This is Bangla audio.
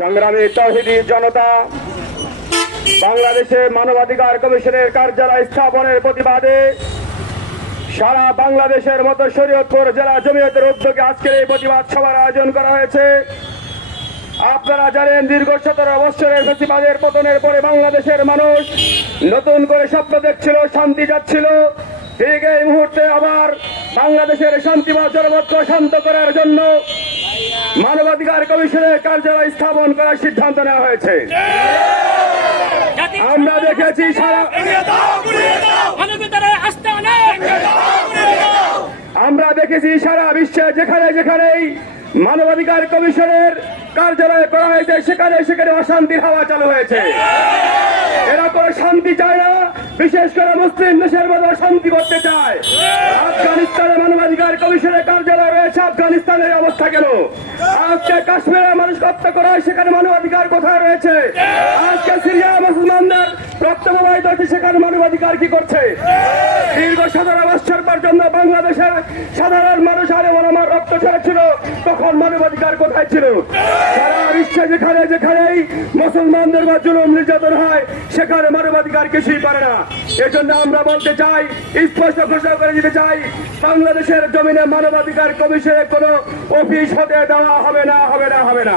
সংগ্রামী তহিদি জনতা, বাংলাদেশে মানবাধিকার কমিশনের কার্যালয় স্থাপনের প্রতিবাদে সারা বাংলাদেশের মতো শরীয়তপুর জেলা জমিয়তের উদ্যোগে আজকের এই প্রতিবাদ সভার আয়োজন করা হয়েছে। আপনারা জানেন, দীর্ঘ সতেরো বৎসরের প্রতিবাদের পতনের পরে বাংলাদেশের মানুষ নতুন করে স্বপ্ন দেখছিল, শান্তি যাচ্ছিল। ঠিক এই মুহূর্তে আবার বাংলাদেশের শান্তি বা জনমতকে শান্ত করার জন্য মানবাধিকার কমিশনের কার্যালয় স্থাপন করার সিদ্ধান্ত নেওয়া হয়েছে। আমরা দেখেছি আমরা দেখেছি সারা বিশ্বে যেখানে যেখানেই মানবাধিকার কমিশনের কার্যালয় করা হয়েছে সেখানে সেখানে অশান্তির হাওয়া চালু হয়েছে। এরা কোনো শান্তি চায় না বিশেষ করে মুসলিম দেশের মধ্যে শান্তি করতে চায়। আফগানিস্তানে মানবাধিকার কমিশনের কার্যালয় আফগানিস্তানের অবস্থা কেন আজকে কাশ্মীরের মানুষ হত্যা করা হয় সেখানে মানবাধিকার কোথায় রয়েছে? আজকে সিরিয়া মুসলমানদের রক্ত প্রবাহিত হচ্ছে সেখানে মানবাধিকার কি করছে? দীর্ঘ সতেরো বছর পর্যন্ত বাংলাদেশের সাধারণ মানুষ আরে আমার রক্ত ছেড়েছিল, তখন মানবাধিকার কোথায় ছিল? বিশ্বে যেখানে যেখানেই মুসলমানদের বা জুলুম নির্যাতন হয়, সেখানে মানবাধিকার কিছুই পারে না। এজন্য আমরা বলতে চাই, স্পষ্ট ঘোষণা করে দিতে চাই, বাংলাদেশের জমিনে মানবাধিকার কমিশনের কোনো অফিস হতে দেওয়া হবে না হবে না হবে না।